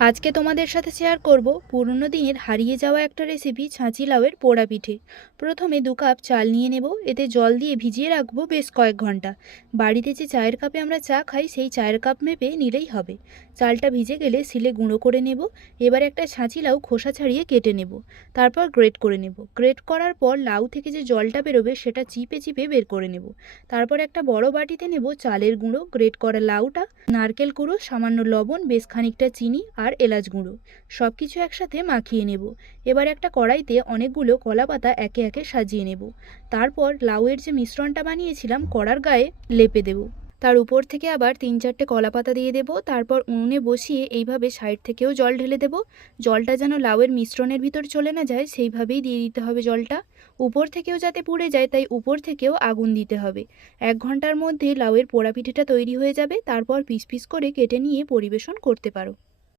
আজকে তোমাদের সাথে শেয়ার করব পুরনো দিনের হারিয়ে যাওয়া একটা রেসিপি ছাঁচি লাউয়ের পোড়া পিঠে। প্রথমে দু কাপ চাল নিয়ে নেব, এতে জল দিয়ে ভিজিয়ে রাখব বেশ কয়েক ঘণ্টা। বাড়িতে যে চায়ের কাপে আমরা চা খাই, সেই চায়ের কাপ মেপে নিলেই হবে। চালটা ভিজে গেলে সিলে গুঁড়ো করে নেব, এবার একটা ছাঁচি লাউ খোসা ছাড়িয়ে কেটে নেব। তারপর গ্রেট করে নেব। গ্রেট করার পর লাউ থেকে যে জলটা বেরোবে, সেটা চিপে চিপে বের করে নেব। তারপর একটা বড় বাটিতে নেব চালের গুঁড়ো। গ্রেট করা লাউটা নারকেল কুড়ো সামান্য লবণ, বেশ খানিকটা চিনি আর এলাচ গুঁড়ো। সব কিছু একসাথে মাখিয়ে নেব। এবার একটা কড়াইতে অনেকগুলো কলা পাতা একে একে সাজিয়ে নেব। তারপর লাউয়ের যে মিশ্রণটা বানিয়েছিলাম, কড়ার গায়ে লেপে দেব। তার উপর থেকে আবার তিন চারটে কলা পাতা দিয়ে দেব। তারপর উনুনে বসিয়ে এইভাবে সাইড থেকেও জল ঢেলে দেব। জলটা যেন লাউয়ের মিশ্রণের ভিতর চলে না যায়, সেইভাবেই দিয়ে দিতে হবে জলটা। উপর থেকেও যাতে পুড়ে যায়, তাই উপর থেকেও আগুন দিতে হবে। এক ঘণ্টার মধ্যে লাউয়ের পোড়া পিঠেটা তৈরি হয়ে যাবে। তারপর পিস পিস করে কেটে নিয়ে পরিবেশন করতে পারো।